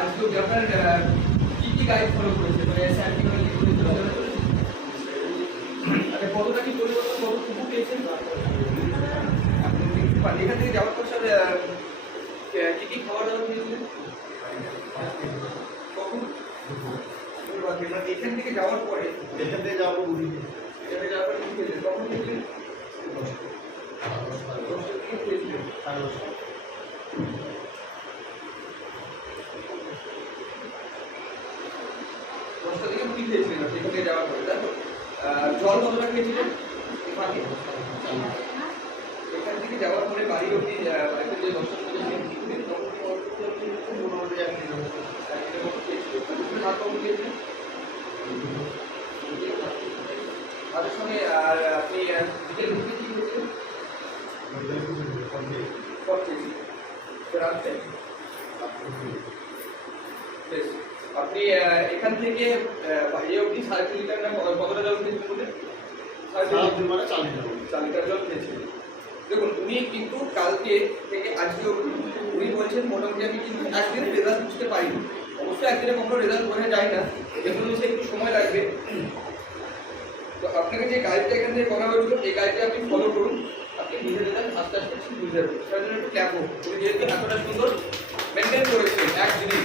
আজকে অব্দি আপনার কি কি গাইড ফলো করেছে, মানে স্যার কিভাবে কি করে চলাচল করেছে? আচ্ছা, কতটা কি পরিবর্তন, কতটুকু পেয়েছেন? এখান থেকে যাওয়ার পর স্যার কি কি খাওয়া দাওয়া খেয়েছিলেন? কখন? এখান থেকে যাওয়ার পরে এখান থেকে যাওয়ার পর এখানে যাওয়ার পরে কি খেয়েছেন? কখন খেয়েছিলেন? 10টার দিকে খেয়েছিলেন। 10টার দিকে মুড়ি খেয়েছিলেন আপনি এখান থেকে যাওয়ার পরে, তাই তো? জল কতটা খেয়েছিলেন? এখান থেকে যাওয়ার পরে বাড়ি অবধি বাড়িতে যে 10টার মধ্যে খেয়েছিলেন তখন মোটামুটি 1 লিটার মতো। ভাত কখন খেয়েছিলেন? ভাতের সঙ্গে আর আপনি বিকেল রুটি কি খেয়েছিলেন? সব খেয়েছিলেন। রাত্রে বেশ। আপনি এখান থেকে বাইরে অবধি 3.5 লিটার না কতটা জল খেয়েছিলেন বলে? 4 লিটার জল খেয়েছিলেন। দেখুন, উনি কিন্তু কালকে থেকে আজকে অবধি উনি বলছেন মোটামুটি আমি কিন্তু একদিনে রেজাল্ট বুঝতে পারিনি। অবশ্যই একদিনে কখনো রেজাল্ট বোঝা যায় না, এগুলো সে একটু সময় লাগবে। তো আপনাকে যে গাইডটা এখান থেকে করা হয়েছিল এই গাইডটা আপনি ফলো করুন, আপনি বুঝে দেবেন আস্তে আস্তে ঠিক বুঝে যাবেন। সেটার জন্য একটু ক্যাপ হোক, উনি যেহেতু এতটা সুন্দর মেনটেন করেছেন একদিনই।